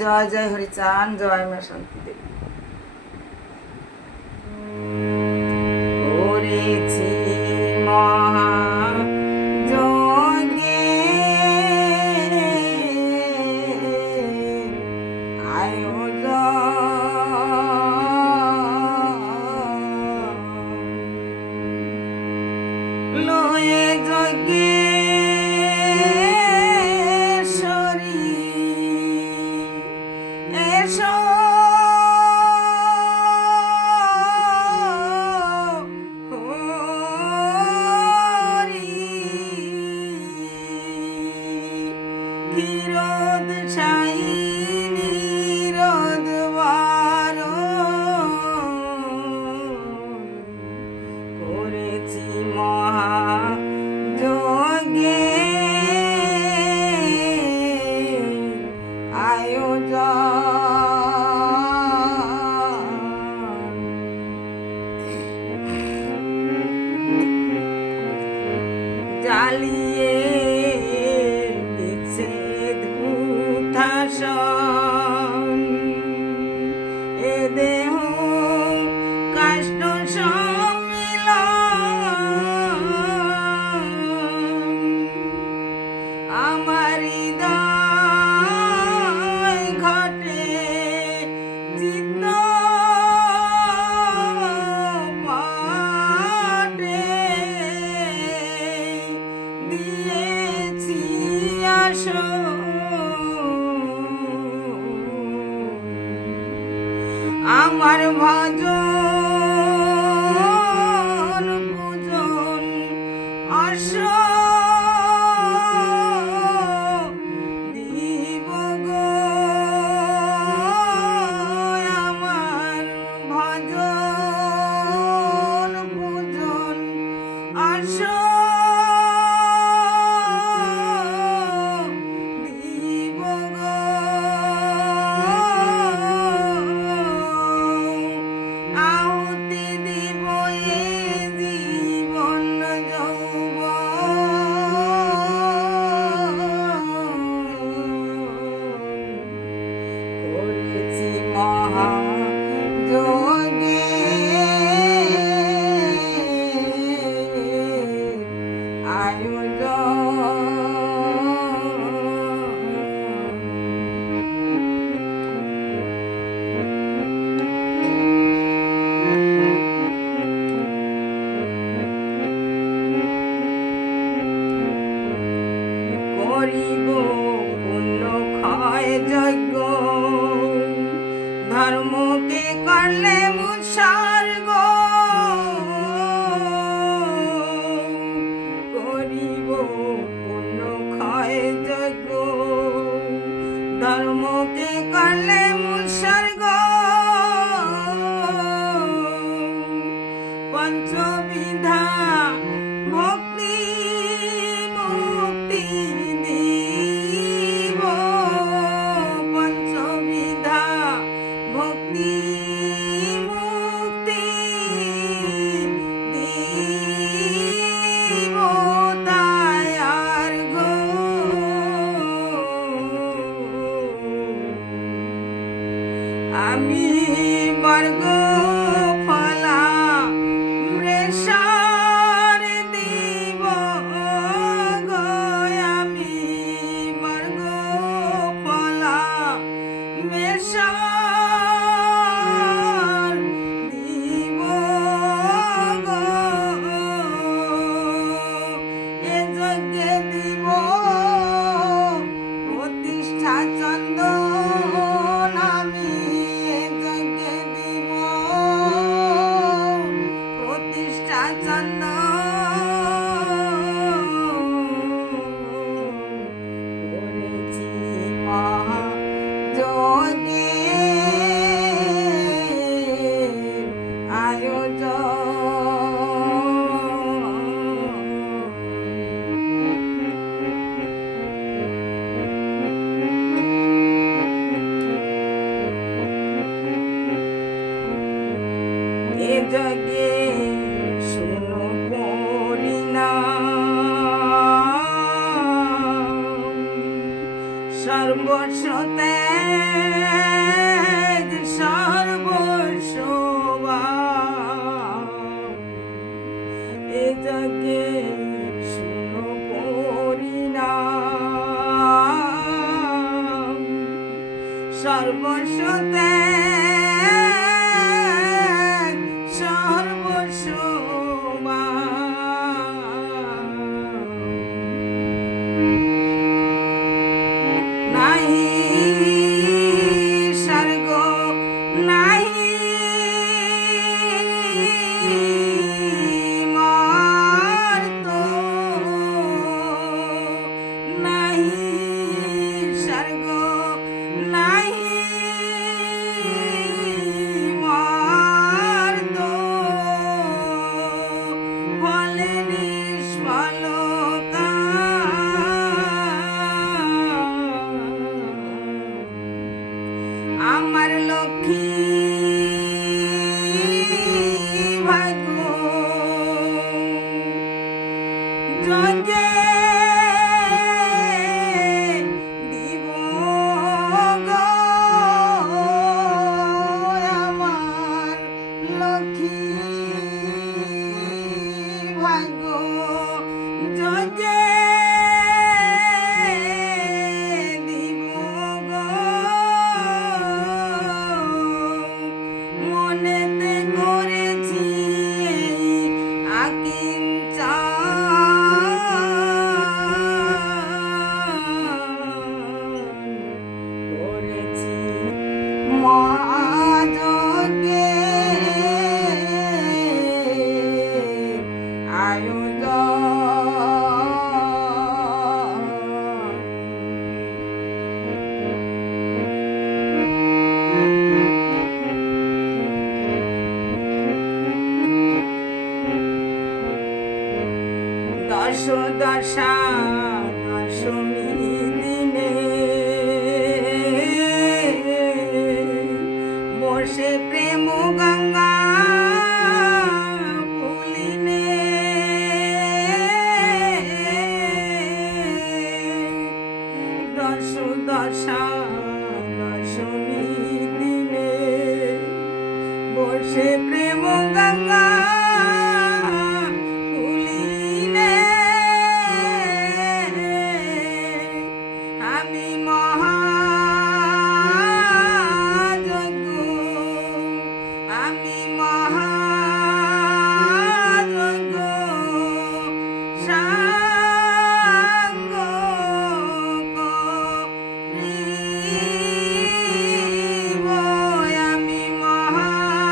জয় জয় হরিচান, জয় মা শান্তি দেবী। করেছি মহাযজ্ঞে আয়োজন, লয়ে যজ্ঞেশ্বরী এসো ক্ষীরোদ সাই নিরোদবার করেছি মহাযজ্ঞে আয়োজন, জ্বালিয়ে বিচ্ছেদ হুতাশন, এ দেহ কাষ্ঠ সম্মিলন, আমার হৃদয় ঘটে চিত্ত পাটে দিয়েছি আসন, আমার ভজন পূজন আস দিব গো, আমার ভজন পূজন আস দিব গো, আহুতি দিব এ জীবন যৌবন, করেছি মহাযজ্ঞে আয়োজন, করিব পুণ্য ক্ষয় যজ্ঞ, ধর্মকে করলে উৎসর্গ, করিব পুণ্য ক্ষয় যজ্ঞ, ধর্মকে করলে উৎসর্গ, পঞ্চবিধা ভক্তি মুক্তি দিব, পঞ্চবিধা ভক্তি মুক্তি দিব, তাই আর গো আমি বর্গ ফলা মৃষার দিব গো, আমি বর্গ ফলা মৃষার দিব গো, এ যজ্ঞে দিব প্রতিষ্ঠা চন্দন, আমি এ যজ্ঞে দিব প্রতিষ্ঠা চন্দন, করেছি মহাযজ্ঞে আয়োজন, ত্যাগ সর্বস্ব এ জগে শুনো পরিণাম সর্বস্ব ত্যাগ সর্বস্ব নাহি স্বর্গ নাহি মর্ত নাহি স্বর্গ নাহি মর্ত ফলে নিষ্ফল আমার লক্ষ্মী ভাগ্য জগে দিব গো আমার লক্ষ্মী ভাগ্য জগে মনেতে করেছি আকিম করেছি মহাযজ্ঞে দশমী দিনে বসে প্রেম গঙ্গা ফুলিনে দশমী দিনে বসে প্রেম গঙ্গা আমি মহাযজ্ঞ আমি মহাযজ্ঞ সাঙ্গ করিব আমি মহাযজ্ঞ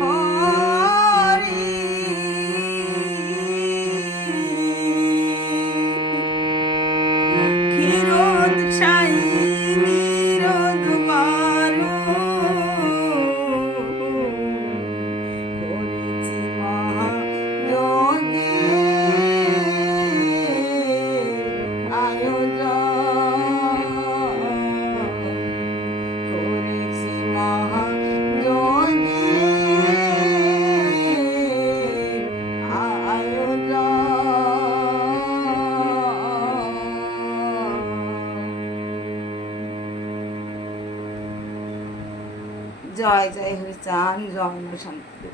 হরি ক্ষীরোদ সাই নিরোদ বারু করেছি মহাযোগে আয়োজন করেছি মহাযোগে জয় জয় হরিচাঁদ জয় মা শান্তি।